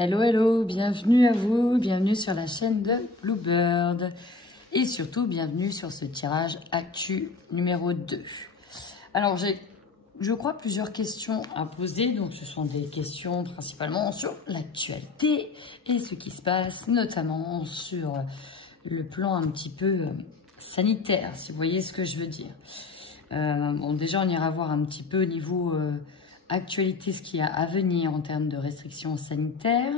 Hello, hello, bienvenue à vous, bienvenue sur la chaîne de Bluebird et surtout bienvenue sur ce tirage actu numéro 2. Alors j'ai, je crois, plusieurs questions à poser, donc ce sont des questions principalement sur l'actualité et ce qui se passe, notamment sur le plan un petit peu sanitaire, si vous voyez ce que je veux dire. Bon, déjà on ira voir un petit peu au niveau actualité ce qu'il y a à venir en termes de restrictions sanitaires.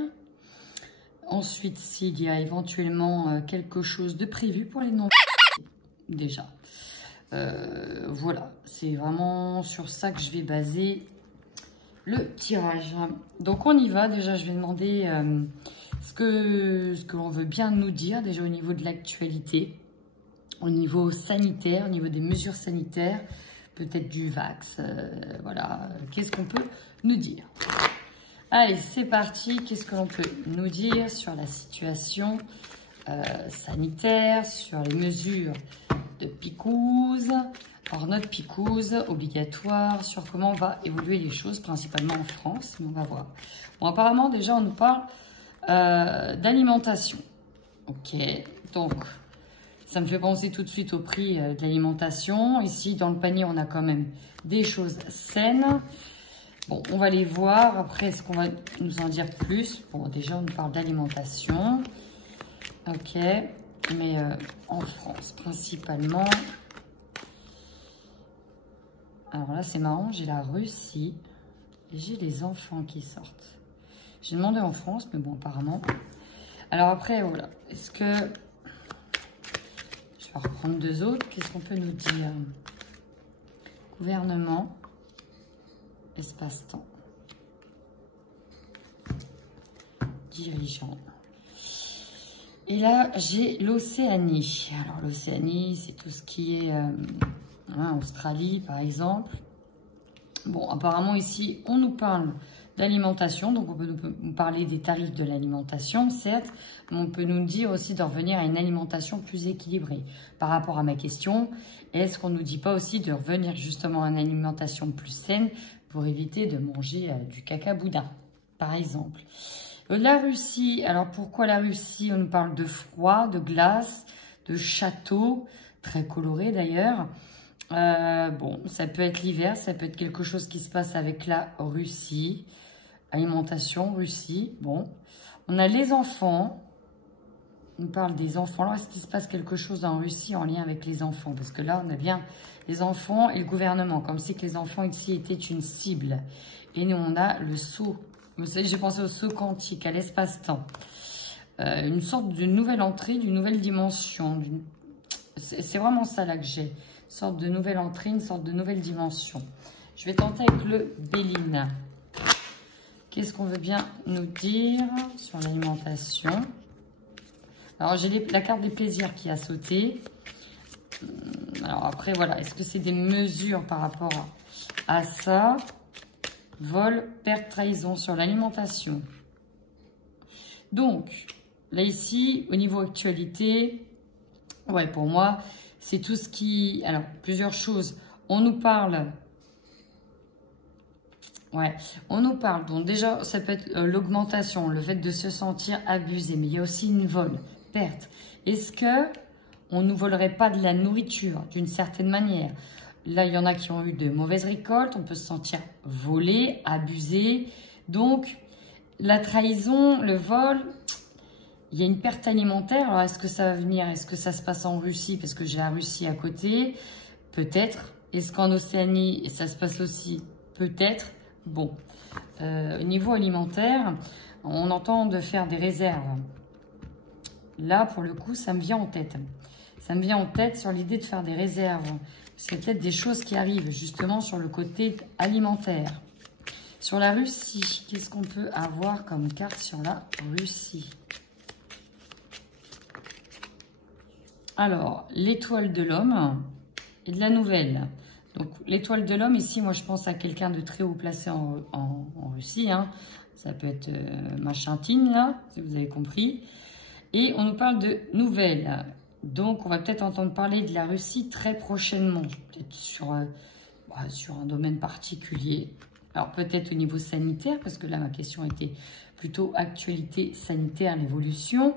Ensuite, s'il y a éventuellement quelque chose de prévu pour les non déjà. Voilà, c'est vraiment sur ça que je vais baser le tirage. Donc on y va. Déjà, je vais demander ce que l'on veut bien nous dire déjà au niveau de l'actualité, au niveau sanitaire, au niveau des mesures sanitaires, peut-être du vax, voilà, qu'est-ce qu'on peut nous dire? Allez, c'est parti, qu'est-ce que l'on peut nous dire sur la situation sanitaire, sur les mesures de picouse, hors notre picouse obligatoire, sur comment va évoluer les choses, principalement en France, mais on va voir. Bon, apparemment, déjà, on nous parle d'alimentation. Ok, donc... ça me fait penser tout de suite au prix de l'alimentation. Ici, dans le panier, on a quand même des choses saines. Bon, on va les voir. Après, est-ce qu'on va nous en dire plus? Bon, déjà, on nous parle d'alimentation. Ok. Mais en France, principalement. Alors là, c'est marrant. J'ai la Russie. Et j'ai les enfants qui sortent. J'ai demandé en France, mais bon, apparemment. Alors après, voilà. Est-ce que... je vais reprendre deux autres. Qu'est-ce qu'on peut nous dire? Gouvernement, espace-temps, dirigeant. Et là, j'ai l'Océanie. Alors, l'Océanie, c'est tout ce qui est Australie, par exemple. Bon, apparemment, ici, on nous parle d'alimentation, donc on peut nous parler des tarifs de l'alimentation, certes, mais on peut nous dire aussi de revenir à une alimentation plus équilibrée. Par rapport à ma question, est-ce qu'on ne nous dit pas aussi de revenir justement à une alimentation plus saine pour éviter de manger du caca boudin, par exemple. La Russie, alors pourquoi la Russie? On nous parle de froid, de glace, de château, très coloré d'ailleurs. Bon, ça peut être l'hiver, ça peut être quelque chose qui se passe avec la Russie. Alimentation, Russie, bon. On a les enfants. On parle des enfants. Alors, est-ce qu'il se passe quelque chose en Russie en lien avec les enfants? Parce que là, on a bien les enfants et le gouvernement. Comme si que les enfants ici étaient une cible. Et nous, on a le saut. Vous savez, j'ai pensé au saut quantique, à l'espace-temps. Une sorte de nouvelle entrée, d'une nouvelle dimension. C'est vraiment ça là que j'ai. Une sorte de nouvelle entrée, une sorte de nouvelle dimension. Je vais tenter avec le Béline. Qu'est-ce qu'on veut bien nous dire sur l'alimentation? Alors, j'ai la carte des plaisirs qui a sauté. Alors après, voilà. Est-ce que c'est des mesures par rapport à ça? Vol, perte, trahison sur l'alimentation. Donc, là ici, au niveau actualité, ouais, pour moi, c'est tout ce qui... alors, plusieurs choses. On nous parle... ouais, on nous parle, donc déjà, ça peut être l'augmentation, le fait de se sentir abusé, mais il y a aussi une vol, perte. Est-ce que on nous volerait pas de la nourriture, d'une certaine manière? Là, il y en a qui ont eu de mauvaises récoltes, on peut se sentir volé, abusé. Donc, la trahison, le vol, il y a une perte alimentaire. Alors, est-ce que ça va venir? Est-ce que ça se passe en Russie? Parce que j'ai la Russie à côté, peut-être. Est-ce qu'en Océanie, ça se passe aussi? Peut-être. Bon, au niveau alimentaire, on entend de faire des réserves. Là, pour le coup, ça me vient en tête. Ça me vient en tête sur l'idée de faire des réserves. Parce qu'il y a peut-être des choses qui arrivent justement sur le côté alimentaire. Sur la Russie, qu'est-ce qu'on peut avoir comme carte sur la Russie? Alors, l'étoile de l'homme et de la nouvelle. Donc, l'étoile de l'homme, ici, moi, je pense à quelqu'un de très haut placé en Russie. Hein. Ça peut être Machin-Tine, là, si vous avez compris. Et on nous parle de nouvelles. Donc, on va peut-être entendre parler de la Russie très prochainement. Peut-être sur un domaine particulier. Alors peut-être au niveau sanitaire, parce que là ma question était plutôt actualité sanitaire, l'évolution.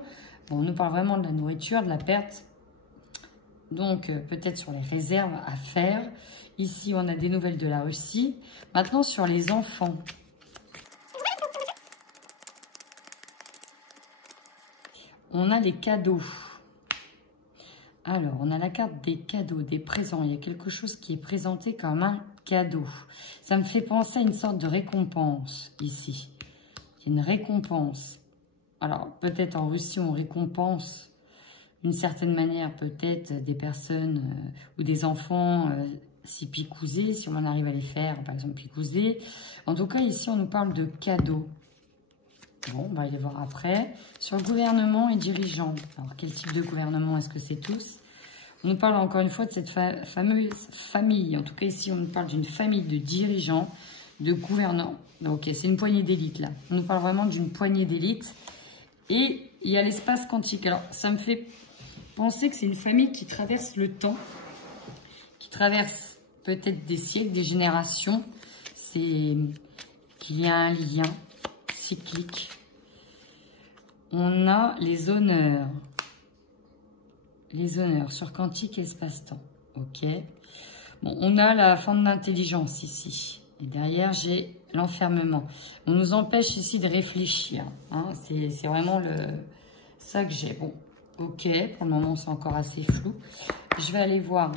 Bon, on nous parle vraiment de la nourriture, de la perte. Donc peut-être sur les réserves à faire. Ici on a des nouvelles de la Russie. Maintenant sur les enfants. On a les cadeaux. Alors, on a la carte des cadeaux, des présents. Il y a quelque chose qui est présenté comme un cadeau. Ça me fait penser à une sorte de récompense ici. Il y a une récompense. Alors, peut-être en Russie, on récompense d'une certaine manière peut-être des personnes ou des enfants si picousés, si on en arrive à les faire, par exemple picousés. En tout cas, ici, on nous parle de cadeaux. Bon, on va les voir après. Sur le gouvernement et dirigeants. Alors, quel type de gouvernement est-ce que c'est tous? On nous parle encore une fois de cette fameuse famille. En tout cas, ici, on nous parle d'une famille de dirigeants, de gouvernants. Ok, c'est une poignée d'élite, là. On nous parle vraiment d'une poignée d'élite. Et il y a l'espace quantique. Alors, ça me fait penser que c'est une famille qui traverse le temps, qui traverse peut-être des siècles, des générations. C'est qu'il y a un lien cyclique. On a les honneurs. Les honneurs sur quantique et espace-temps. Ok. Bon, on a la forme d'intelligence ici. Et derrière, j'ai l'enfermement. On nous empêche ici de réfléchir. Hein. C'est vraiment ça que j'ai. Bon, ok. Pour le moment, c'est encore assez flou. Je vais aller voir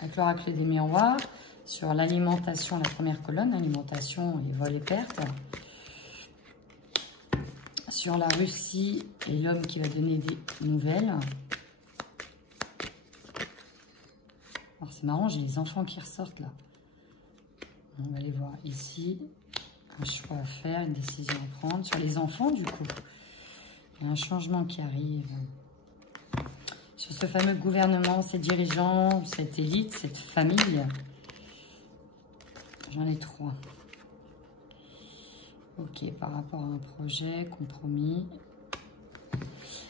avec l'oracle des miroirs sur l'alimentation, la première colonne. Alimentation et vol et perte. Sur la Russie et l'homme qui va donner des nouvelles. Alors c'est marrant, j'ai les enfants qui ressortent là. On va les voir ici. Un choix à faire, une décision à prendre. Sur les enfants du coup, il y a un changement qui arrive. Sur ce fameux gouvernement, ces dirigeants, cette élite, cette famille. J'en ai 3. Ok, par rapport à un projet, compromis.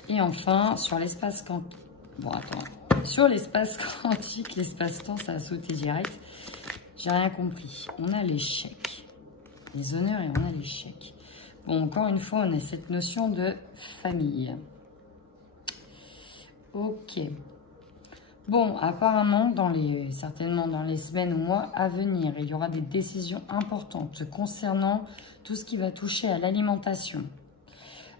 Et enfin, sur l'espace quantique. Bon, attends. Sur l'espace quantique, l'espace-temps, ça a sauté direct. J'ai rien compris. On a l'échec. Les honneurs et on a l'échec. Bon, encore une fois, on a cette notion de famille. Ok. Bon, apparemment, certainement dans les semaines ou mois à venir, il y aura des décisions importantes concernant tout ce qui va toucher à l'alimentation.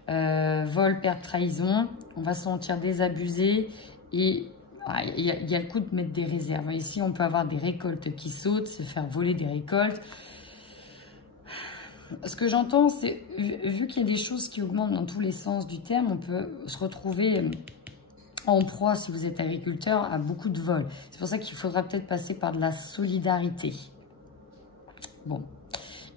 Vol, perte, trahison, on va se sentir désabusé et il y a le coup de mettre des réserves. Ici, on peut avoir des récoltes qui sautent, se faire voler des récoltes. Ce que j'entends, c'est, vu qu'il y a des choses qui augmentent dans tous les sens du terme, on peut se retrouver en proie, si vous êtes agriculteur, à beaucoup de vols. C'est pour ça qu'il faudra peut-être passer par de la solidarité. Bon.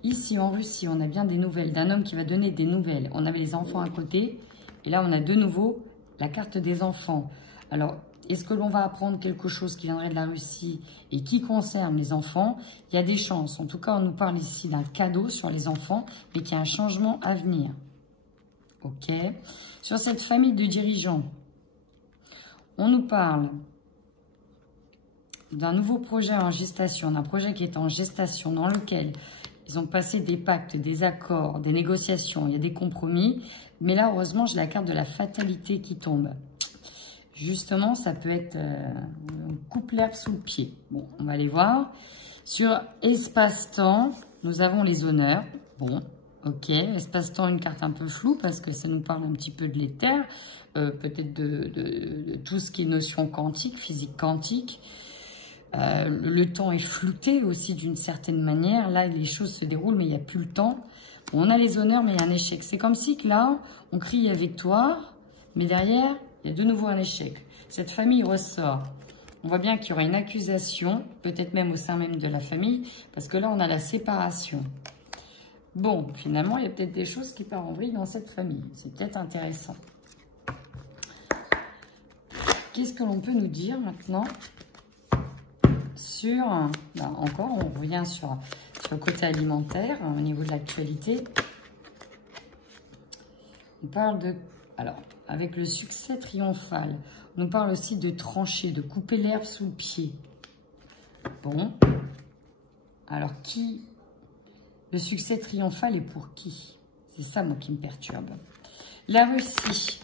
Ici, en Russie, on a bien des nouvelles d'un homme qui va donner des nouvelles. On avait les enfants à côté. Et là, on a de nouveau la carte des enfants. Alors, est-ce que l'on va apprendre quelque chose qui viendrait de la Russie et qui concerne les enfants? Il y a des chances. En tout cas, on nous parle ici d'un cadeau sur les enfants, mais qu'il y a un changement à venir. Ok. Sur cette famille de dirigeants, on nous parle d'un nouveau projet en gestation, d'un projet qui est en gestation, dans lequel ils ont passé des pactes, des accords, des négociations, il y a des compromis. Mais là, heureusement, j'ai la carte de la fatalité qui tombe. Justement, ça peut être on coupe l'herbe sous le pied. Bon, on va aller voir. Sur espace-temps, nous avons les honneurs. Bon, ok. Espace-temps, une carte un peu floue parce que ça nous parle un petit peu de l'éther. Peut-être de tout ce qui est notion quantique, physique quantique. Le temps est flouté aussi d'une certaine manière. Là, les choses se déroulent, mais il n'y a plus le temps. Bon, on a les honneurs, mais il y a un échec. C'est comme si que là, on crie à victoire, mais derrière, il y a de nouveau un échec. Cette famille ressort. On voit bien qu'il y aura une accusation, peut-être même au sein même de la famille, parce que là, on a la séparation. Bon, finalement, il y a peut-être des choses qui partent en vrille dans cette famille. C'est peut-être intéressant. Qu'est-ce que l'on peut nous dire maintenant sur, ben encore, on revient sur le côté alimentaire, au niveau de l'actualité. On parle de, alors, avec le succès triomphal, on nous parle aussi de trancher, de couper l'herbe sous le pied. Bon, alors qui Le succès triomphal est pour qui? C'est ça, moi, qui me perturbe. La Russie.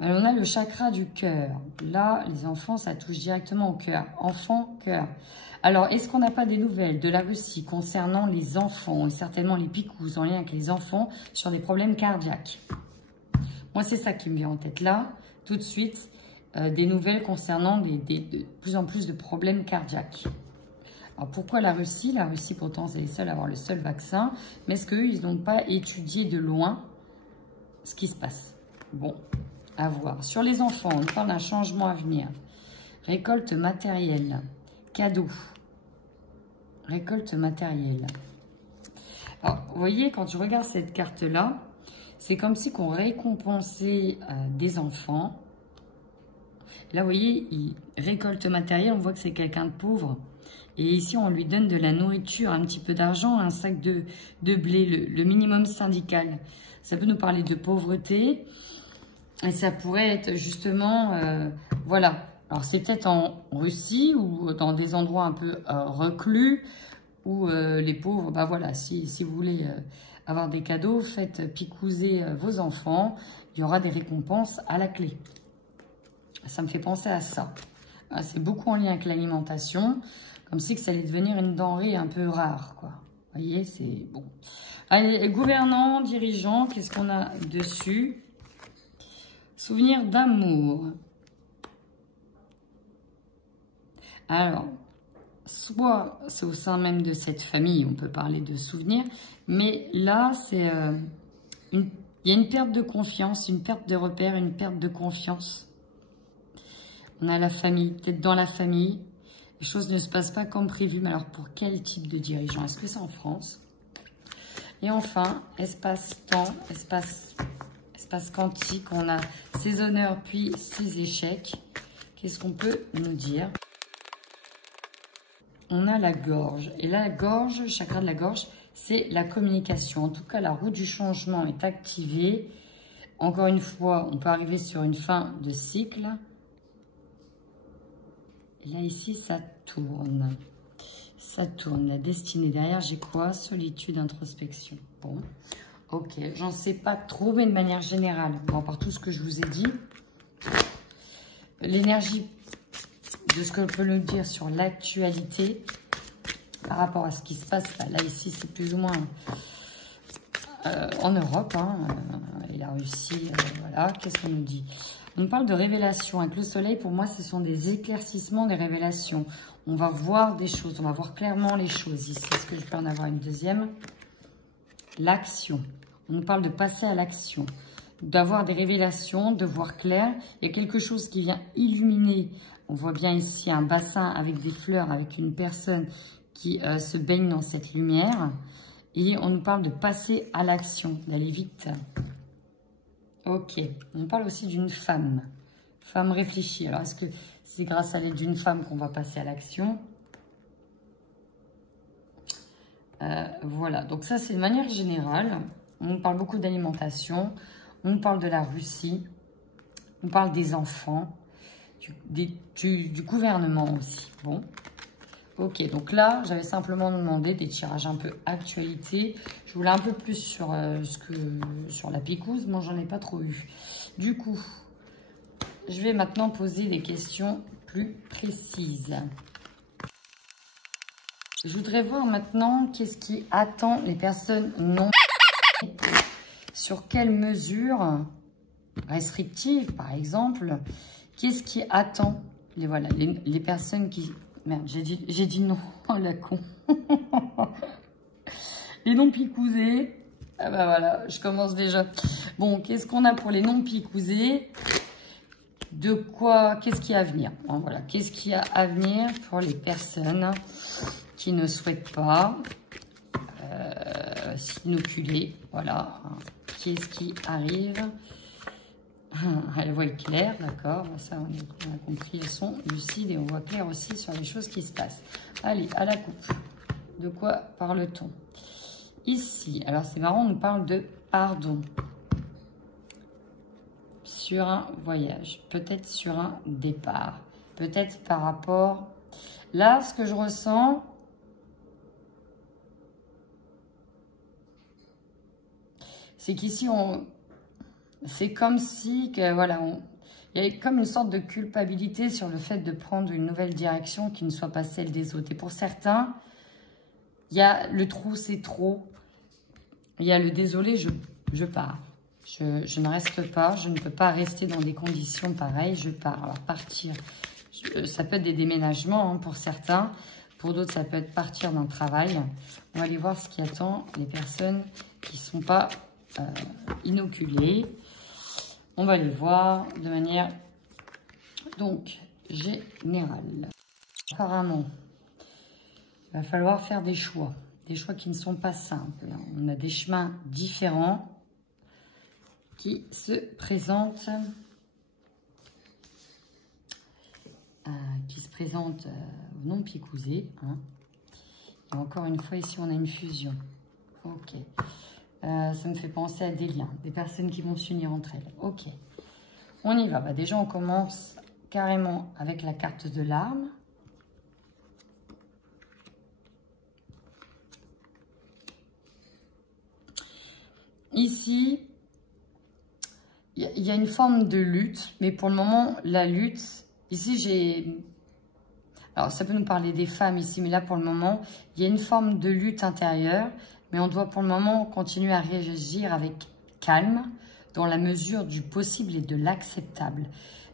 Alors, on a le chakra du cœur. Là, les enfants, ça touche directement au cœur. Enfant, cœur. Alors, est-ce qu'on n'a pas des nouvelles de la Russie concernant les enfants, et certainement les picous en lien avec les enfants, sur des problèmes cardiaques? Moi, c'est ça qui me vient en tête là, tout de suite, des nouvelles concernant de plus en plus de problèmes cardiaques. Alors, pourquoi la Russie? La Russie, pourtant, c'est les seuls à avoir le seul vaccin, mais est-ce qu'eux, ils n'ont pas étudié de loin ce qui se passe? Bon, à voir. Sur les enfants, on parle d'un changement à venir. Récolte matérielle. Cadeau. Récolte matérielle. Alors, vous voyez, quand je regarde cette carte-là, c'est comme si qu'on récompensait des enfants. Là, vous voyez, il récolte matériel, on voit que c'est quelqu'un de pauvre. Et ici, on lui donne de la nourriture, un petit peu d'argent, un sac de blé, le minimum syndical. Ça peut nous parler de pauvreté. Et ça pourrait être justement, voilà. Alors, c'est peut-être en Russie ou dans des endroits un peu reclus où les pauvres, bah voilà, si vous voulez avoir des cadeaux, faites picouser vos enfants. Il y aura des récompenses à la clé. Ça me fait penser à ça. C'est beaucoup en lien avec l'alimentation, comme si que ça allait devenir une denrée un peu rare, quoi. Vous voyez, c'est bon. Allez, gouvernants, dirigeants, qu'est-ce qu'on a dessus? Souvenir d'amour. Alors, soit c'est au sein même de cette famille, on peut parler de souvenirs, mais là, c'est il y a une perte de confiance, une perte de repère, une perte de confiance. On a la famille, peut-être dans la famille, les choses ne se passent pas comme prévu, mais alors pour quel type de dirigeant? Est-ce que c'est en France? Et enfin, espace-temps, espace quantique, on a ses honneurs puis ses échecs. Qu'est-ce qu'on peut nous dire? On a la gorge. Et là, la gorge, le chakra de la gorge, c'est la communication. En tout cas, la roue du changement est activée. Encore une fois, on peut arriver sur une fin de cycle. Et là, ici, ça tourne. Ça tourne. La destinée. Derrière, j'ai quoi? Solitude, introspection. Bon. Ok. J'en sais pas trop, mais de manière générale, bon, par tout ce que je vous ai dit, l'énergie de ce que peut nous dire sur l'actualité par rapport à ce qui se passe là ici, c'est plus ou moins en Europe, hein, et la Russie, voilà. Qu'est-ce qu'on nous dit? On nous parle de révélation. Avec le soleil, pour moi, ce sont des éclaircissements, des révélations. On va voir des choses, on va voir clairement les choses ici. Est-ce que je peux en avoir une deuxième? L'action. On nous parle de passer à l'action, d'avoir des révélations, de voir clair. Il y a quelque chose qui vient illuminer. On voit bien ici un bassin avec des fleurs, avec une personne qui se baigne dans cette lumière. Et on nous parle de passer à l'action, d'aller vite. Ok. On parle aussi d'une femme. Femme réfléchie. Alors, est-ce que c'est grâce à l'aide d'une femme qu'on va passer à l'action? Voilà. Donc ça, c'est de manière générale. On nous parle beaucoup d'alimentation. On nous parle de la Russie. On parle des enfants. Du gouvernement aussi. Bon. Ok, donc là, j'avais simplement demandé des tirages un peu actualité. Je voulais un peu plus sur, sur la picouse. Moi, j'en ai pas trop eu. Du coup, je vais maintenant poser des questions plus précises. Je voudrais voir maintenant qu'est-ce qui attend les personnes non sur quelles mesures restrictives, par exemple. Qu'est-ce qui attend les personnes qui... Merde, j'ai dit non. Oh, la con. Les non-picousés. Ah bah voilà, je commence déjà. Bon, qu'est-ce qu'on a pour les non-picousés? De quoi? Qu'est-ce qui est à venir? Bon, voilà, qu'est-ce qui a à venir pour les personnes qui ne souhaitent pas s'inoculer? Voilà. Qu'est-ce qui arrive? Elle voit clair, d'accord. Ça, on a compris. Elles sont lucides et on voit clair aussi sur les choses qui se passent. Allez, à la coupe. De quoi parle-t-on? Ici, alors c'est marrant, on nous parle de pardon. Sur un voyage, peut-être sur un départ, peut-être par rapport... Là, ce que je ressens, c'est qu'ici, c'est comme si, voilà, il y a comme une sorte de culpabilité sur le fait de prendre une nouvelle direction qui ne soit pas celle des autres. Et pour certains, il y a le trou, c'est trop. Il y a le désolé, je pars. Je ne reste pas, je ne peux pas rester dans des conditions pareilles, je pars. Alors partir, ça peut être des déménagements hein, pour certains. Pour d'autres, ça peut être partir d'un travail. On va aller voir ce qui attend les personnes qui ne sont pas inoculées. On va les voir de manière donc générale. Apparemment, il va falloir faire des choix qui ne sont pas simples. On a des chemins différents qui se présentent, au non picousé. Hein. Et encore une fois, ici, on a une fusion. Ok. Ça me fait penser à des liens, des personnes qui vont s'unir entre elles. Ok. On y va. Bah, déjà, on commence carrément avec la carte de l'arme. Ici, il y a une forme de lutte, mais pour le moment, la lutte, ici, j'ai... Alors, ça peut nous parler des femmes ici, mais là, pour le moment, il y a une forme de lutte intérieure, mais on doit pour le moment continuer à réagir avec calme, dans la mesure du possible et de l'acceptable.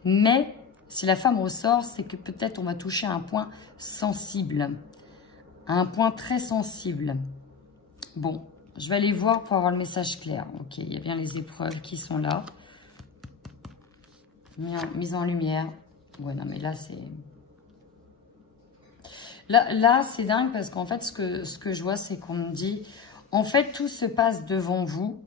Mais, si la femme ressort, c'est que peut-être on va toucher à un point sensible, à un point très sensible. Bon, je vais aller voir pour avoir le message clair. Ok, il y a bien les épreuves qui sont là. Mise en lumière. Ouais, non, mais là, c'est... Là c'est dingue parce qu'en fait, ce que je vois, c'est qu'on me dit... En fait, tout se passe devant vous.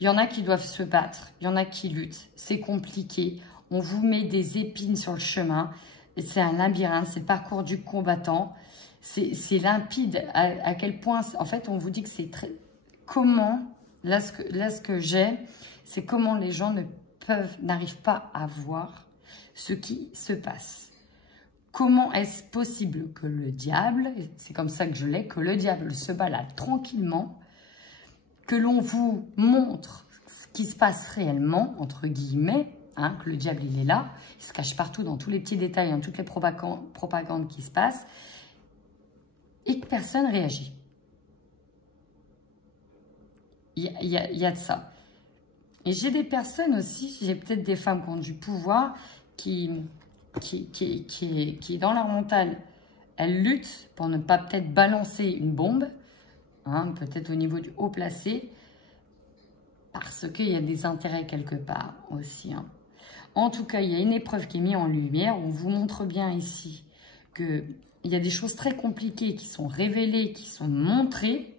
Il y en a qui doivent se battre. Il y en a qui luttent. C'est compliqué. On vous met des épines sur le chemin. C'est un labyrinthe. C'est le parcours du combattant. C'est limpide à quel point... En fait, on vous dit que c'est très... Comment... Là, ce que j'ai, c'est comment les gens n'arrivent pas à voir ce qui se passe. Comment est-ce possible que le diable, c'est comme ça que je l'ai, que le diable se balade tranquillement, que l'on vous montre ce qui se passe réellement, entre guillemets, hein, que le diable il est là, il se cache partout dans tous les petits détails, dans toutes les propagandes qui se passent, et que personne réagit. Il y a de ça. Et j'ai des personnes aussi, j'ai peut-être des femmes qui ont du pouvoir, qui dans leur mental, elles luttent pour ne pas peut-être balancer une bombe, hein, peut-être au niveau du haut placé, parce qu'il y a des intérêts quelque part aussi. Hein. En tout cas, il y a une épreuve qui est mise en lumière. On vous montre bien ici qu'il y a des choses très compliquées qui sont révélées, qui sont montrées.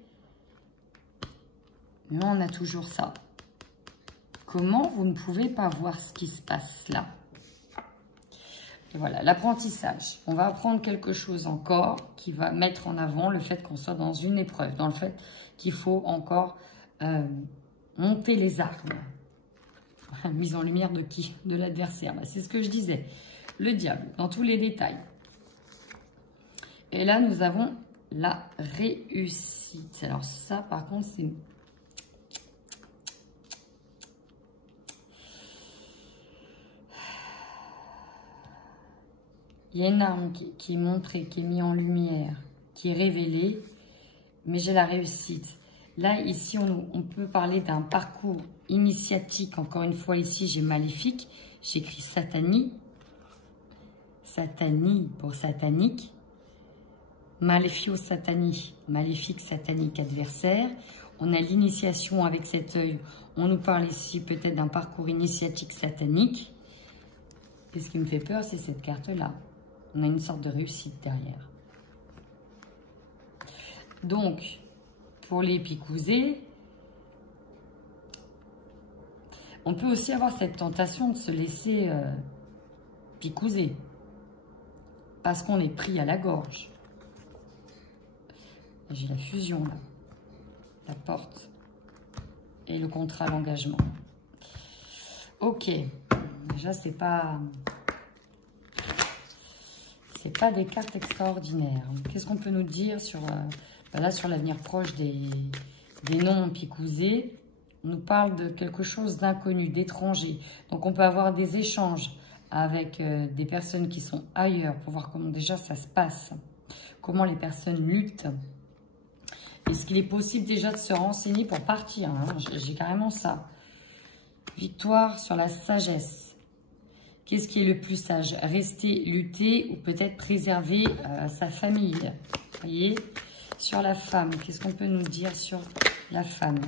Mais on a toujours ça. Comment vous ne pouvez pas voir ce qui se passe là? Et voilà, l'apprentissage. On va apprendre quelque chose encore qui va mettre en avant le fait qu'on soit dans une épreuve, dans le fait qu'il faut encore monter les armes. Mise en lumière de qui? De l'adversaire. Bah, c'est ce que je disais. Le diable, dans tous les détails. Et là, nous avons la réussite. Alors ça, par contre, c'est... Il y a une arme qui est montrée, qui est mise en lumière, qui est révélée, mais j'ai la réussite. Là, ici, on peut parler d'un parcours initiatique. Encore une fois, ici, j'ai maléfique. J'écris satanie. Satanie pour satanique. Maléfio satanie. Maléfique satanique adversaire. On a l'initiation avec cet œil. On nous parle ici peut-être d'un parcours initiatique satanique. Et ce qui me fait peur, c'est cette carte-là. On a une sorte de réussite derrière. Donc, pour les picousés, on peut aussi avoir cette tentation de se laisser picouser. Parce qu'on est pris à la gorge. J'ai la fusion là. La porte. Et le contrat, l'engagement. Ok. Déjà, c'est pas des cartes extraordinaires. Qu'est-ce qu'on peut nous dire sur, là, sur l'avenir proche des non picousés? On nous parle de quelque chose d'inconnu, d'étranger. Donc, on peut avoir des échanges avec des personnes qui sont ailleurs pour voir comment déjà ça se passe. Comment les personnes luttent. Est-ce qu'il est possible déjà de se renseigner pour partir, hein? J'ai carrément ça. Victoire sur la sagesse. Qu'est-ce qui est le plus sage? Rester, lutter ou peut-être préserver sa famille. Vous voyez? Sur la femme, qu'est-ce qu'on peut nous dire sur la femme?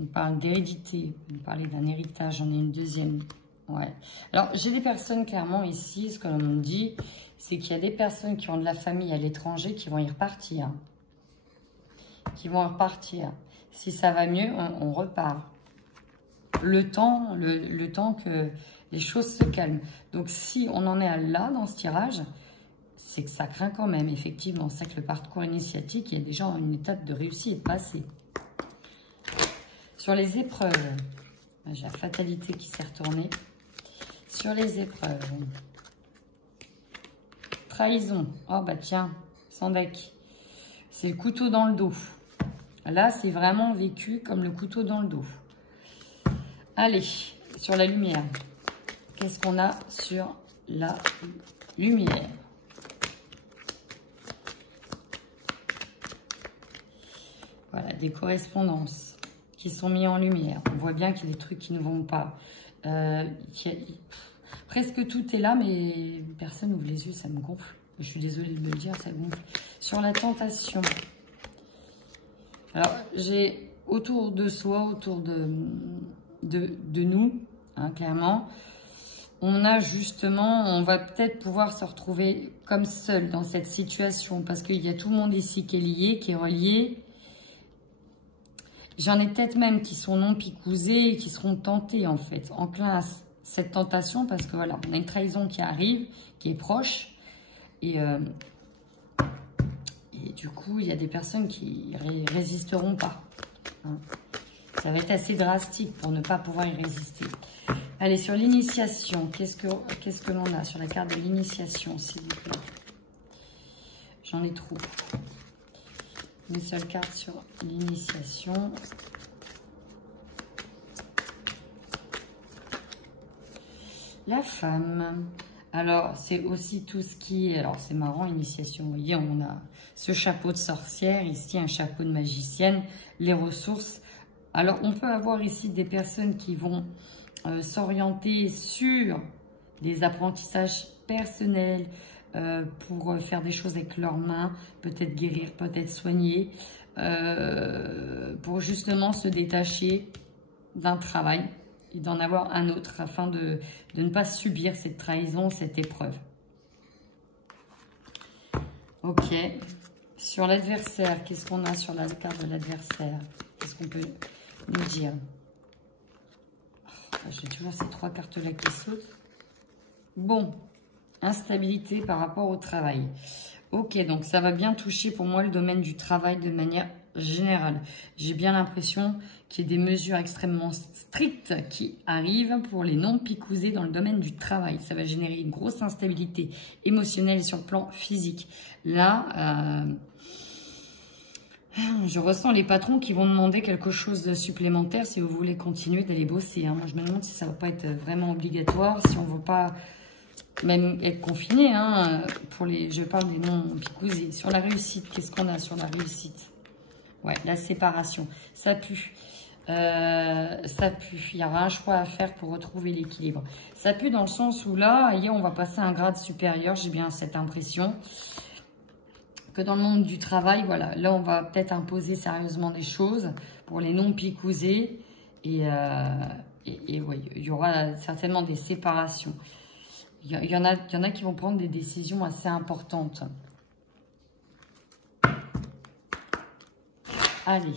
On parle d'hérédité, on peut parler d'un héritage, j'en ai une deuxième. Ouais. Alors, j'ai des personnes clairement ici, ce que l'on me dit, c'est qu'il y a des personnes qui ont de la famille à l'étranger qui vont y repartir. Qui vont repartir. Si ça va mieux, on repart. Le temps que les choses se calment. Donc, si on en est à là, dans ce tirage, c'est que ça craint quand même, effectivement. C'est que le parcours initiatique, il y a déjà une étape de réussite passée. Sur les épreuves, j'ai la fatalité qui s'est retournée. Sur les épreuves, trahison. Oh, bah tiens, sans deck. C'est le couteau dans le dos. Là, c'est vraiment vécu comme le couteau dans le dos. Allez, sur la lumière. Qu'est-ce qu'on a sur la lumière? Voilà, des correspondances qui sont mises en lumière. On voit bien qu'il y a des trucs qui ne vont pas. Presque tout est là, mais personne n'ouvre les yeux, ça me gonfle. Je suis désolée de le dire, ça gonfle. Sur la tentation. Alors, j'ai autour de soi, autour de nous, hein, clairement, on a justement, on va peut-être pouvoir se retrouver comme seul dans cette situation, parce qu'il y a tout le monde ici qui est lié, qui est relié. J'en ai peut-être même qui sont non picousés et qui seront tentés, en fait, enclins à cette tentation, parce que voilà, on a une trahison qui arrive, qui est proche, et du coup, il y a des personnes qui résisteront pas. Hein. Ça va être assez drastique pour ne pas pouvoir y résister. Allez, sur l'initiation, qu'est-ce que l'on a sur la carte de l'initiation, s'il vous plaît? J'en ai trop. Une seule carte sur l'initiation. La femme. Alors, c'est aussi tout ce qui est... Alors, c'est marrant, initiation. Vous voyez, on a ce chapeau de sorcière, ici un chapeau de magicienne, les ressources. Alors, on peut avoir ici des personnes qui vont s'orienter sur des apprentissages personnels pour faire des choses avec leurs mains, peut-être guérir, peut-être soigner, pour justement se détacher d'un travail et d'en avoir un autre afin de ne pas subir cette trahison, cette épreuve. Ok. Sur l'adversaire, qu'est-ce qu'on a sur la carte de l'adversaire? Qu'est-ce qu'on peut nous dire? J'ai toujours ces trois cartes-là qui sautent. Bon, instabilité par rapport au travail. Ok, donc ça va bien toucher pour moi le domaine du travail de manière générale. J'ai bien l'impression qu'il y a des mesures extrêmement strictes qui arrivent pour les non-picousés dans le domaine du travail. Ça va générer une grosse instabilité émotionnelle sur le plan physique. Là, je ressens les patrons qui vont demander quelque chose de supplémentaire si vous voulez continuer d'aller bosser. Hein. Moi, je me demande si ça ne va pas être vraiment obligatoire, si on ne veut pas même être confiné. Hein, pour les, je parle des non-picousés. Sur la réussite, qu'est-ce qu'on a sur la réussite? Ouais, la séparation. Ça pue. Ça pue. Il y aura un choix à faire pour retrouver l'équilibre. Ça pue dans le sens où là, hier, on va passer à un grade supérieur. J'ai bien cette impression. Que dans le monde du travail, voilà, là on va peut-être imposer sérieusement des choses pour les non-picousés et oui, il y aura certainement des séparations. Il y en a qui vont prendre des décisions assez importantes. Allez,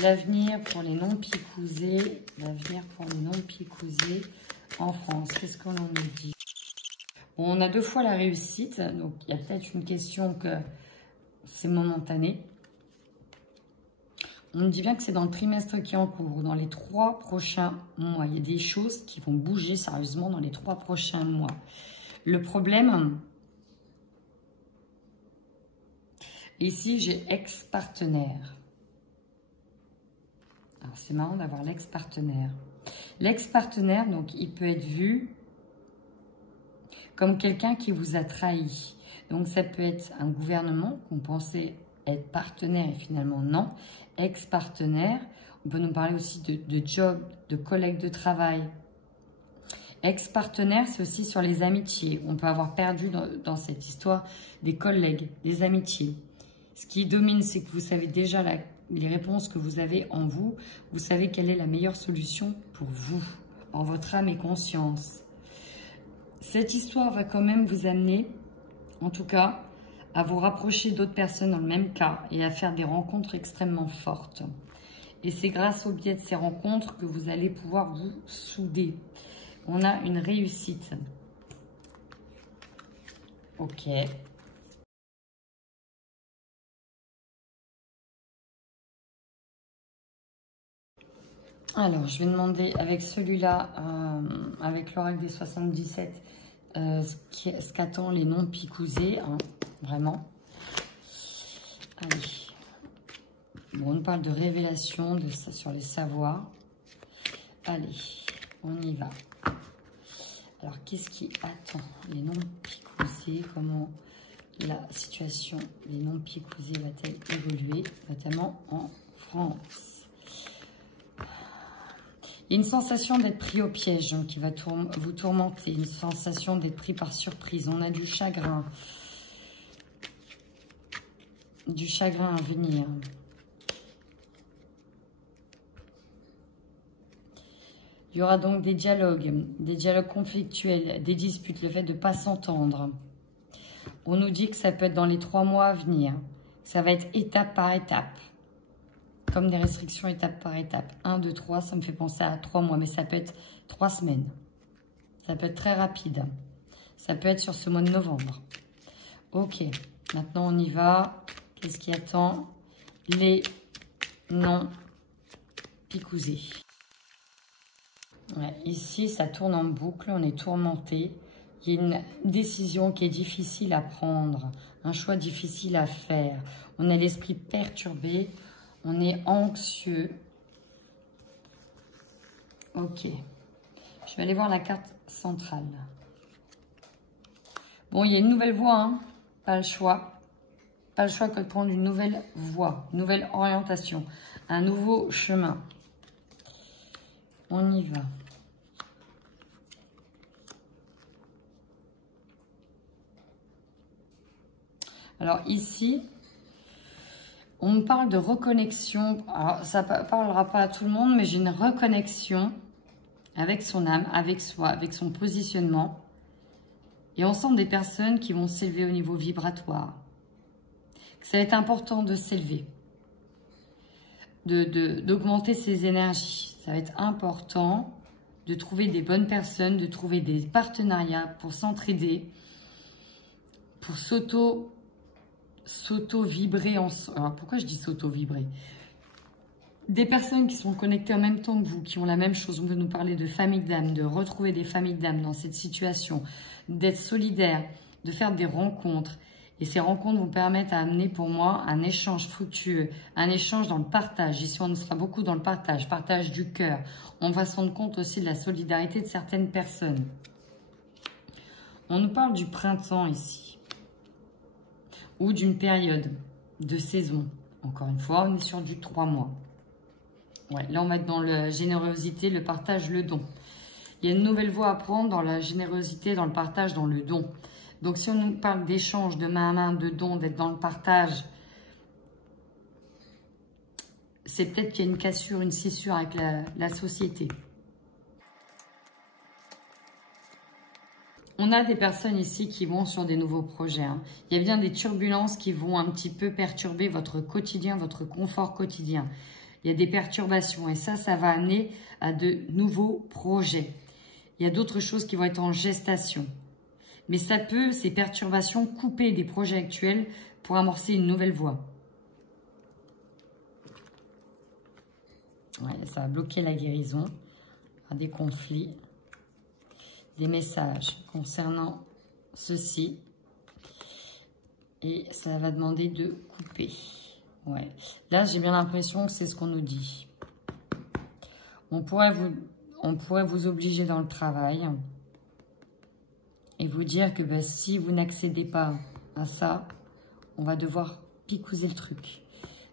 l'avenir pour les non-picousés, l'avenir pour les non-picousés en France, qu'est-ce qu'on en dit? Bon, on a 2 fois la réussite, donc il y a peut-être une question que c'est momentané. On me dit bien que c'est dans le trimestre qui est en cours, dans les 3 prochains mois. Il y a des choses qui vont bouger sérieusement dans les 3 prochains mois. Le problème, ici j'ai ex-partenaire. Ah, Alors, c'est marrant d'avoir l'ex-partenaire. L'ex-partenaire, donc, il peut être vu comme quelqu'un qui vous a trahi. Donc, ça peut être un gouvernement qu'on pensait être partenaire et finalement non. Ex-partenaire, on peut nous parler aussi de job, de collègues de travail. Ex-partenaire, c'est aussi sur les amitiés. On peut avoir perdu dans cette histoire des collègues, des amitiés. Ce qui domine, c'est que vous savez déjà les réponses que vous avez en vous. Vous savez quelle est la meilleure solution pour vous, en votre âme et conscience. Cette histoire va quand même vous amener, en tout cas, à vous rapprocher d'autres personnes dans le même cas et à faire des rencontres extrêmement fortes. Et c'est grâce au biais de ces rencontres que vous allez pouvoir vous souder. On a une réussite. Ok. Alors, je vais demander avec celui-là, avec l'oracle des 77, ce qu'attend les non-picousés, hein, vraiment. Allez. Bon, on parle de révélation sur les savoirs. Allez, on y va. Alors, qu'est-ce qui attend les non-picousés? Comment la situation des non-picousés va-t-elle évoluer, notamment en France? Il y a une sensation d'être pris au piège qui va vous tourmenter, une sensation d'être pris par surprise. On a du chagrin à venir. Il y aura donc des dialogues conflictuels, des disputes, le fait de ne pas s'entendre. On nous dit que ça peut être dans les 3 mois à venir. Ça va être étape par étape. Comme des restrictions étape par étape. 1, 2, 3, ça me fait penser à 3 mois, mais ça peut être 3 semaines. Ça peut être très rapide. Ça peut être sur ce mois de novembre. Ok, maintenant on y va. Qu'est-ce qui attend les non-picousés? Ouais, ici, ça tourne en boucle, on est tourmenté. Il y a une décision qui est difficile à prendre, un choix difficile à faire. On a l'esprit perturbé. On est anxieux. Ok. Je vais aller voir la carte centrale. Bon, il y a une nouvelle voie, hein. Pas le choix. Pas le choix que de prendre une nouvelle voie, une nouvelle orientation, un nouveau chemin. On y va. Alors ici, on me parle de reconnexion. Alors, ça ne parlera pas à tout le monde, mais j'ai une reconnexion avec son âme, avec soi, avec son positionnement. Et on sent des personnes qui vont s'élever au niveau vibratoire. Ça va être important de s'élever, d'augmenter ses énergies. Ça va être important de trouver des bonnes personnes, de trouver des partenariats pour s'entraider, pour s'auto-vibrer ensemble. Alors, pourquoi je dis s'auto-vibrer? Des personnes qui sont connectées en même temps que vous, qui ont la même chose. On peut nous parler de famille d'âme, de retrouver des familles d'âme dans cette situation, d'être solidaire, de faire des rencontres. Et ces rencontres vont permettre à amener pour moi un échange fructueux, un échange dans le partage. Ici, on sera beaucoup dans le partage du cœur. On va se rendre compte aussi de la solidarité de certaines personnes. On nous parle du printemps ici. Ou d'une période de saison. Encore une fois, on est sur du 3 mois. Ouais, là, on va être dans la générosité, le partage, le don. Il y a une nouvelle voie à prendre dans la générosité, dans le partage, dans le don. Donc, si on nous parle d'échange, de main à main, de don, d'être dans le partage, c'est peut-être qu'il y a une cassure, une scissure avec la société. On a des personnes ici qui vont sur des nouveaux projets. Hein. Il y a bien des turbulences qui vont un petit peu perturber votre quotidien, votre confort quotidien. Il y a des perturbations et ça va amener à de nouveaux projets. Il y a d'autres choses qui vont être en gestation. Mais ça peut, ces perturbations, couper des projets actuels pour amorcer une nouvelle voie. Ouais, ça va bloquer la guérison, des conflits, des messages concernant ceci. Et ça va demander de couper. Ouais. Là, j'ai bien l'impression que c'est ce qu'on nous dit. On pourrait vous obliger dans le travail et vous dire que ben, si vous n'accédez pas à ça, on va devoir picouser le truc.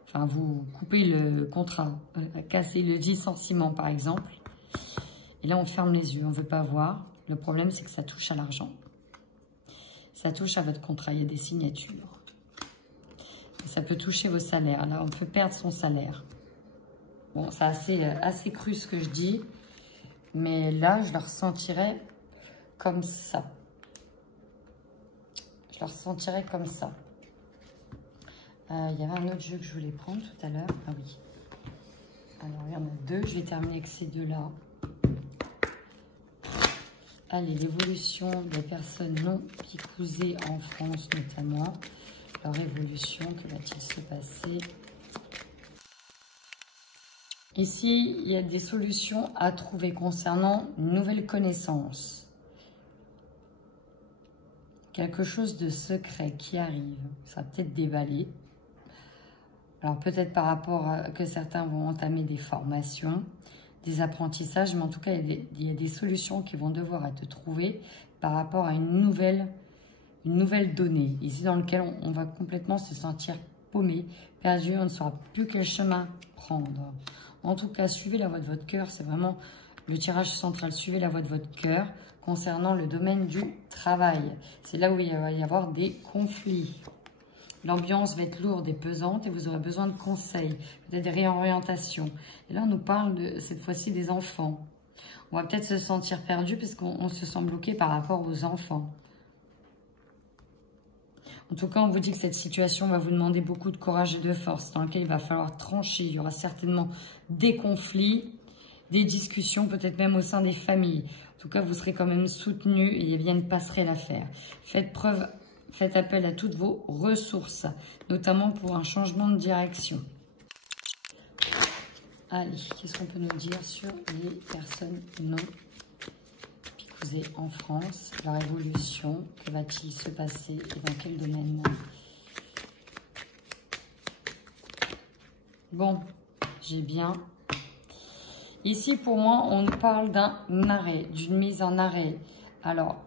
Enfin, vous coupez le contrat, casser le licenciement par exemple. Et là, on ferme les yeux, on ne veut pas voir. Le problème, c'est que ça touche à l'argent. Ça touche à votre contrat, il y a des signatures. Ça peut toucher vos salaires. Là, on peut perdre son salaire. Bon, c'est assez cru ce que je dis. Mais là, je le ressentirais comme ça. Je le ressentirais comme ça. Il y avait un autre jeu que je voulais prendre tout à l'heure. Ah oui. Alors, il y en a deux. Je vais terminer avec ces deux-là. Allez, l'évolution des personnes non picousées en France notamment. Leur évolution, que va-t-il se passer? Ici, il y a des solutions à trouver concernant une nouvelle connaissance. Quelque chose de secret qui arrive. Ça va peut-être déballer. Alors peut-être par rapport à que certains vont entamer des formations, des apprentissages, mais en tout cas, il y a des solutions qui vont devoir être trouvées par rapport à une nouvelle donnée, ici dans lequel on va complètement se sentir paumé, perdu, on ne saura plus quel chemin prendre. En tout cas, suivez la voie de votre cœur, c'est vraiment le tirage central, suivez la voie de votre cœur concernant le domaine du travail. C'est là où il va y avoir des conflits. L'ambiance va être lourde et pesante et vous aurez besoin de conseils, peut-être des réorientations. Et là, on nous parle cette fois-ci des enfants. On va peut-être se sentir perdu parce qu'on se sent bloqué par rapport aux enfants. En tout cas, on vous dit que cette situation va vous demander beaucoup de courage et de force, dans lequel il va falloir trancher. Il y aura certainement des conflits, des discussions, peut-être même au sein des familles. En tout cas, vous serez quand même soutenu et il y a bien une passerelle à faire. Faites appel à toutes vos ressources, notamment pour un changement de direction. Allez, qu'est-ce qu'on peut nous dire sur les personnes non picousées en France, leur évolution, que va-t-il se passer et dans quel domaine? Bon, j'ai bien. Ici, pour moi, on nous parle d'un arrêt, d'une mise en arrêt. Alors,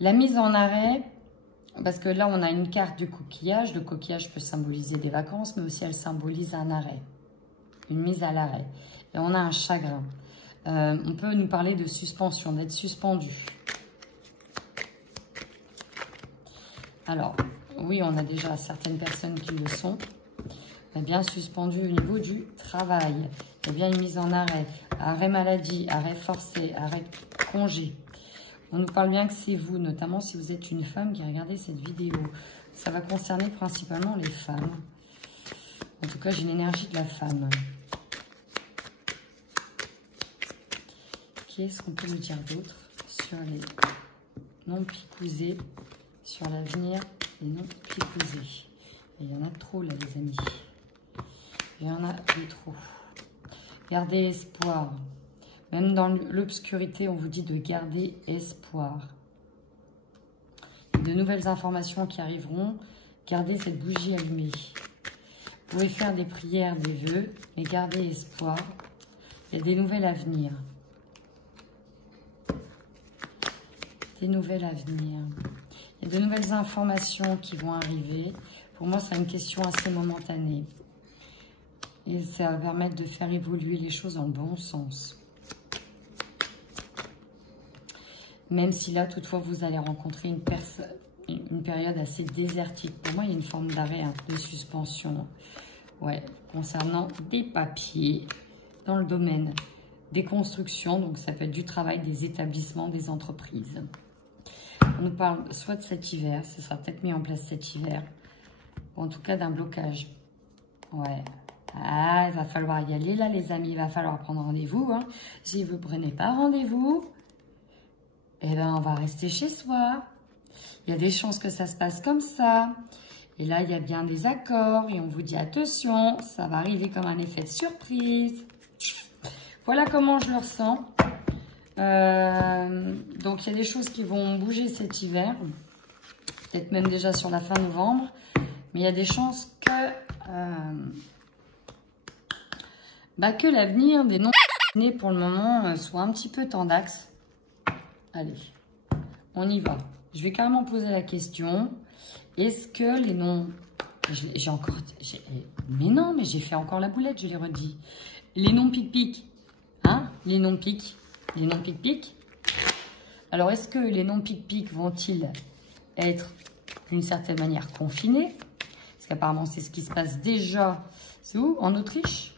la mise en arrêt, parce que là, on a une carte du coquillage. Le coquillage peut symboliser des vacances, mais aussi elle symbolise un arrêt, une mise à l'arrêt. Et on a un chagrin. On peut nous parler de suspension, d'être suspendu. Alors, oui, on a déjà certaines personnes qui le sont. Mais bien suspendu au niveau du travail. Il y a bien une mise en arrêt. Arrêt maladie, arrêt forcé, arrêt congé. On nous parle bien que c'est vous, notamment si vous êtes une femme qui regardez cette vidéo. Ça va concerner principalement les femmes. En tout cas, j'ai une énergie de la femme. Qu'est-ce qu'on peut nous dire d'autre sur les non-picousés, sur l'avenir des non-picousés? Il y en a trop là, les amis. Il y en a des trop. Gardez espoir. Même dans l'obscurité, on vous dit de garder espoir. De nouvelles informations qui arriveront. Gardez cette bougie allumée. Vous pouvez faire des prières, des vœux, mais gardez espoir. Il y a des nouvelles à venir. Des nouvelles à venir. Il y a de nouvelles informations qui vont arriver. Pour moi, c'est une question assez momentanée. Et ça va permettre de faire évoluer les choses dans le bon sens. Même si là, toutefois, vous allez rencontrer une période assez désertique. Pour moi, il y a une forme d'arrêt, de suspension. Ouais, concernant des papiers dans le domaine des constructions. Donc, ça peut être du travail, des établissements, des entreprises. On nous parle soit de cet hiver, ce sera peut-être mis en place cet hiver. Ou en tout cas, d'un blocage. Ouais. Ah, il va falloir y aller là, les amis. Il va falloir prendre rendez-vous. Hein. Si vous ne prenez pas rendez-vous, eh bien, on va rester chez soi. Il y a des chances que ça se passe comme ça. Et là, il y a bien des accords. Et on vous dit, attention, ça va arriver comme un effet de surprise. Voilà comment je le ressens. Donc, il y a des choses qui vont bouger cet hiver. Peut-être même déjà sur la fin novembre. Mais il y a des chances que bah, que l'avenir des non pour le moment soit un petit peu tendax. Allez, on y va. Je vais carrément poser la question. Est-ce que les noms... J'ai encore... Mais non, mais j'ai fait encore la boulette, je l'ai redit. Les noms pic-pic. Hein? Les noms pic. Les noms pic-pic. Alors, est-ce que les noms pic-pic vont-ils être d'une certaine manière confinés? Parce qu'apparemment, c'est ce qui se passe déjà. C'est où? En Autriche?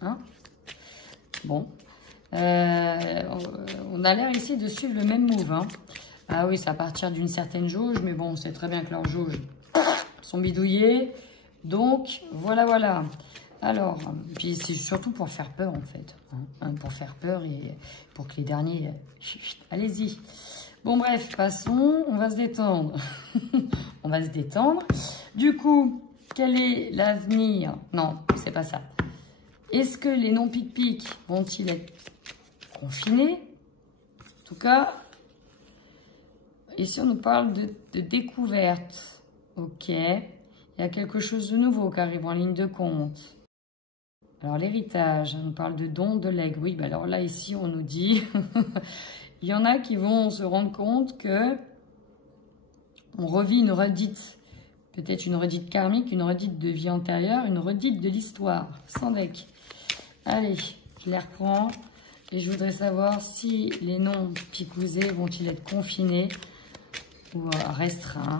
Hein? Bon. On a l'air ici de suivre le même move. Hein. Ah oui, c'est à partir d'une certaine jauge. Mais bon, on sait très bien que leurs jauges sont bidouillées. Donc, voilà, voilà. Alors, puis c'est surtout pour faire peur, en fait. Hein, pour faire peur et pour que les derniers... Allez-y. Bon, bref, passons. On va se détendre. On va se détendre. Du coup, quel est l'avenir? Non, c'est pas ça. Est-ce que les noms pic-pic vont-ils être confinés? En tout cas, ici, on nous parle de découverte. Ok. Il y a quelque chose de nouveau qui arrive en ligne de compte. Alors, l'héritage, on nous parle de don, de legs. Oui, bah alors là, ici, on nous dit... il y en a qui vont se rendre compte que on revit une redite. Peut-être une redite karmique, une redite de vie antérieure, une redite de l'histoire. Sans deck. Allez, je les reprends. Et je voudrais savoir si les noms picousés vont-ils être confinés ou restreints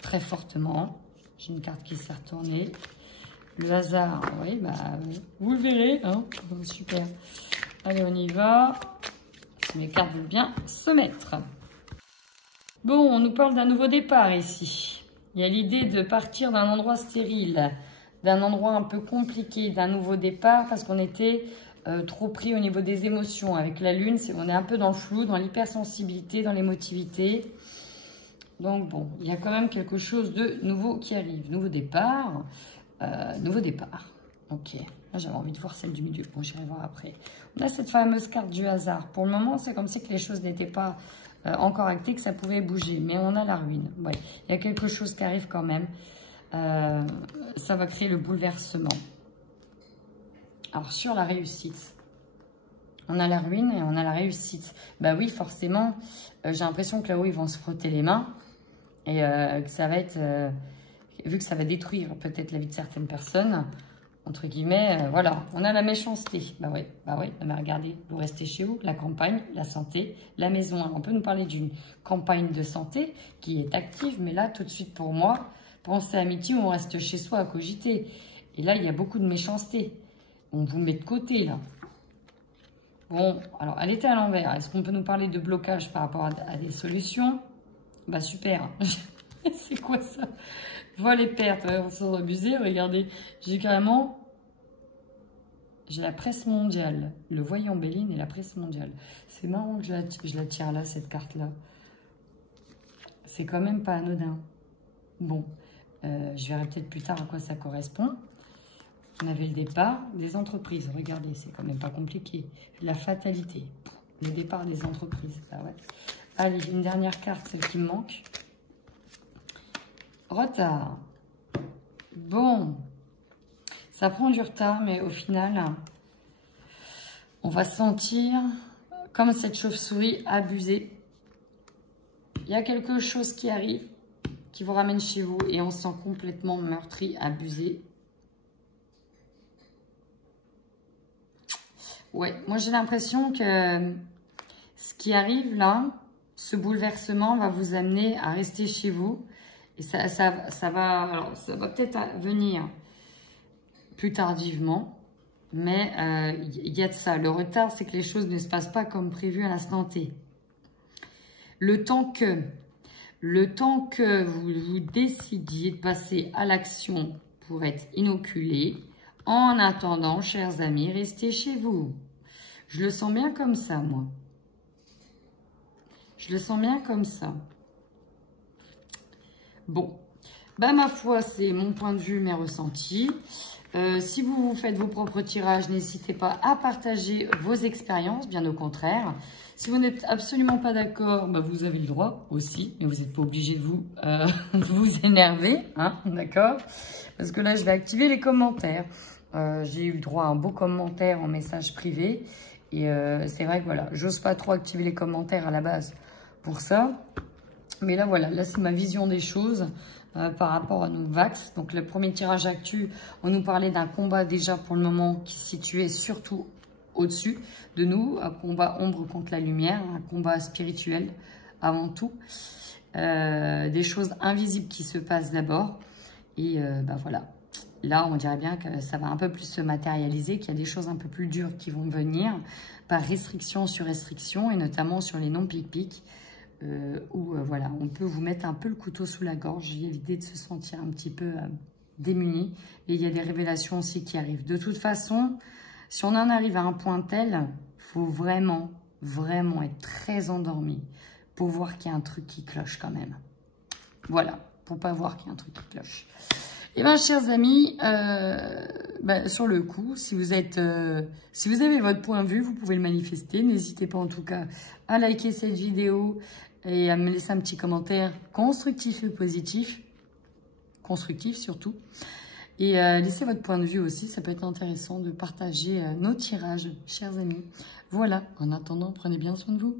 très fortement. J'ai une carte qui s'est retournée. Le hasard, oui, bah, vous le verrez. Hein, super. Allez, on y va. Si mes cartes veulent bien se mettre. Bon, on nous parle d'un nouveau départ ici. Il y a l'idée de partir d'un endroit stérile, d'un endroit un peu compliqué, d'un nouveau départ, parce qu'on était trop pris au niveau des émotions. Avec la lune, on est un peu dans le flou, dans l'hypersensibilité, dans l'émotivité. Donc bon, il y a quand même quelque chose de nouveau qui arrive. Nouveau départ. Nouveau départ. Ok. Là, j'avais envie de voir celle du milieu. Bon, j'irai voir après. On a cette fameuse carte du hasard. Pour le moment, c'est comme si que les choses n'étaient pas encore actées, que ça pouvait bouger. Mais on a la ruine. Ouais. Il y a quelque chose qui arrive quand même. Ça va créer le bouleversement. Alors, sur la réussite, on a la ruine et on a la réussite. Bah oui, forcément, j'ai l'impression que là-haut, ils vont se frotter les mains. Et que ça va être... vu que ça va détruire peut-être la vie de certaines personnes, entre guillemets, voilà, on a la méchanceté. Bah oui, mais regardez, vous restez chez vous, la campagne, la santé, la maison. On peut nous parler d'une campagne de santé qui est active, mais là, tout de suite pour moi, pensez à midi où on reste chez soi à cogiter. Et là, il y a beaucoup de méchanceté. On vous met de côté, là. Bon, alors, elle était à l'envers. Est-ce qu'on peut nous parler de blocage par rapport à des solutions? Bah super. C'est quoi ça? Je vois les pertes, on s'en abuser. Regardez, j'ai carrément... J'ai la presse mondiale. Le voyant Béline et la presse mondiale. C'est marrant que je la tire là, cette carte-là. C'est quand même pas anodin. Bon, je verrai peut-être plus tard à quoi ça correspond. On avait le départ des entreprises. Regardez, c'est quand même pas compliqué. La fatalité. Le départ des entreprises. Ah ouais. Allez, une dernière carte, celle qui me manque. Retard. Bon. Ça prend du retard, mais au final, on va se sentir comme cette chauve-souris abusée. Il y a quelque chose qui arrive, qui vous ramène chez vous et on se sent complètement meurtri, abusé. Ouais, moi j'ai l'impression que ce qui arrive là, ce bouleversement va vous amener à rester chez vous. Et ça va peut-être venir plus tardivement, mais il y a de ça. Le retard, c'est que les choses ne se passent pas comme prévu à l'instant T. Le temps que vous décidiez de passer à l'action pour être inoculé, en attendant, chers amis, restez chez vous. Je le sens bien comme ça, moi. Je le sens bien comme ça. Bon, bah ma foi, c'est mon point de vue, mes ressentis. Si vous faites vos propres tirages, n'hésitez pas à partager vos expériences, bien au contraire. Si vous n'êtes absolument pas d'accord, bah vous avez le droit aussi, mais vous n'êtes pas obligé de vous énerver, hein, d'accord? Parce que là, je vais activer les commentaires. J'ai eu droit à un beau commentaire en message privé. Et c'est vrai que voilà, j'ose pas trop activer les commentaires à la base pour ça. Mais là, voilà, là, c'est ma vision des choses par rapport à nos vax. Donc, le premier tirage actu, on nous parlait d'un combat déjà pour le moment qui se situait surtout au-dessus de nous. Un combat ombre contre la lumière, un combat spirituel avant tout. Des choses invisibles qui se passent d'abord. Et bah voilà, là, on dirait bien que ça va un peu plus se matérialiser, qu'il y a des choses un peu plus dures qui vont venir par restriction sur restriction, et notamment sur les non-pic-pic, où voilà, on peut vous mettre un peu le couteau sous la gorge et éviter de se sentir un petit peu démuni. Et il y a des révélations aussi qui arrivent. De toute façon, si on en arrive à un point tel, il faut vraiment, vraiment être très endormi pour voir qu'il y a un truc qui cloche quand même. Voilà, pour pas voir qu'il y a un truc qui cloche. Et bien, chers amis, sur le coup, si vous avez votre point de vue, vous pouvez le manifester. N'hésitez pas en tout cas à liker cette vidéo et à me laisser un petit commentaire constructif et positif. Constructif surtout. Et laissez votre point de vue aussi, ça peut être intéressant de partager nos tirages, chers amis. Voilà, en attendant, prenez bien soin de vous.